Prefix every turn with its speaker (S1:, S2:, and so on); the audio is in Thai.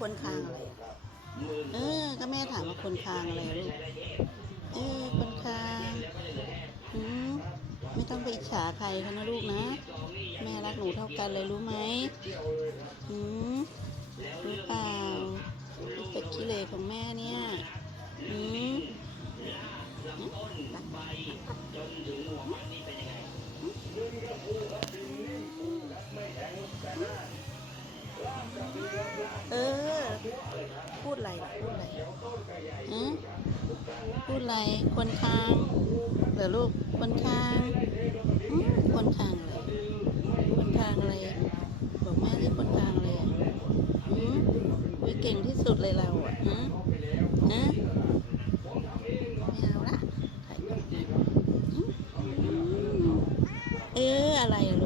S1: คนคางอะไรเออ ก็แม่ถามว่าคนคางอะไรลูก เออ คนคางอืมไม่ต้องไปอิจฉาใครเขานะลูกนะ แม่รักหนูเท่ากันเลยรู้ไหมอืมรู้เปล่าลูกเป็ดขี้เหร่ของแม่เนี่ยอืมเดอะไรคนคางเหรอลูกคนคางคนคางอะไรคนคางอะไรบอกแม่ที่คนคางอะไรอะอืมวิเก่งที่สุดเลยเราอะฮะฮะไม่เอาละเอออะไรลูก